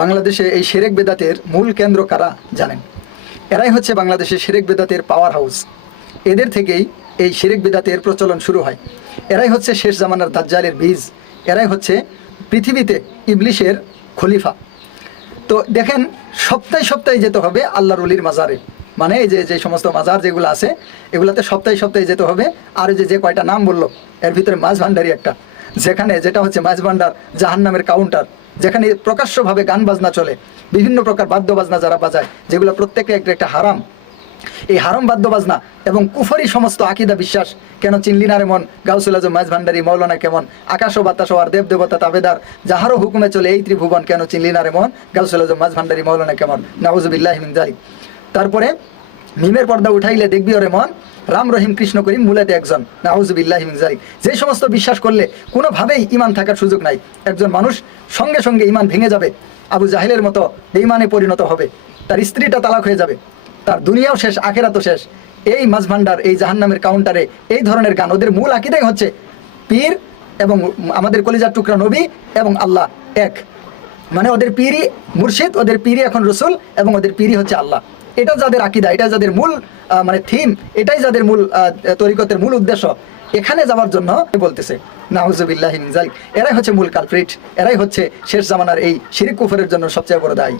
বাংলাদেশে এই শিরক বেদাতের মূল কেন্দ্র কারা জানেন? এরাই হচ্ছে বাংলাদেশের শিরক বেদাতের পাওয়ার হাউস। এদের থেকেই এই শিরক বেদাতের প্রচলন শুরু হয়। এরাই হচ্ছে শেষ জামানার দাজ্জালের বীজ। এরাই হচ্ছে পৃথিবীতে ইবলিশের খলিফা। তো দেখেন, সপ্তাহে সপ্তাহে যেতে হবে আল্লাহর ওলির মাজারে, মানে এই যে সমস্ত মাজার যেগুলো আছে এগুলাতে সপ্তাহে সপ্তাহে যেতে হবে। আর যে কয়টা নাম বললো এর ভিতরে মাছ ভান্ডারি একটা, যেটা হচ্ছে মাছ ভান্ডার, জাহান্নামের কাউন্টার, যেখানে প্রকাশ্যভাবে গান বাজনা চলে, বিভিন্ন প্রকার বাদ্য বাজনা যারা বাজায়, যেগুলো প্রত্যেকটা একটা হারাম। এই হারাম বাদ্য বাজনা এবং কুফরি সমস্ত আকিদা বিশ্বাস, কেন চিনলি না রে মন, গাউসুল আজম মাঝ ভান্ডারি মৌলানা কেমন, আকাশ ও বাতাস আর দেব দেবতা তাবেদার, যাহারও হুকুমে চলে এই ত্রিভুবন, কেন চিনলি না রে মন, গাউসুল আজম মাঝ ভান্ডারি মৌলানা কেমন, নাউজুবিল্লাহি মিন যালিক। তারপরে মিমের পর্দা উঠাইলে দেখবি ওরে মন, রাম রহিম কৃষ্ণ করিম মূলেতে একজন, নাউজুবিল্লাহি মিন যালিক। যে সমস্ত বিশ্বাস করলে কোনোভাবেই ইমান থাকার সুযোগ নাই, একজন মানুষ সঙ্গে সঙ্গে ইমান ভেঙে যাবে, আবু জাহেলের মতো বেঈমানে পরিণত হবে, তার স্ত্রীটা তালাক হয়ে যাবে, তার দুনিয়াও শেষ আখেরাতও শেষ। এই মাঝ ভান্ডার, এই জাহান্নামের কাউন্টারে এই ধরনের গান, ওদের মূল আকিদাই হচ্ছে পীর এবং আমাদের কলিজার টুকরা নবী এবং আল্লাহ এক, মানে ওদের পীরই মুর্শিদ, ওদের পীরই এখন রসুল এবং ওদের পীরই হচ্ছে আল্লাহ। এটা যাদের আকিদা, এটা যাদের মূল মানে থিম, এটাই যাদের মূল তরিকতের মূল উদ্দেশ্য। এখানে যাওয়ার জন্য বলতেছে নাউজুবিল্লাহি মিন যালিক। এরাই হচ্ছে মূল কালপ্রিট, এরাই হচ্ছে শেষ জামানার এই শিরক কুফরের জন্য সবচেয়ে বড় দায়ী।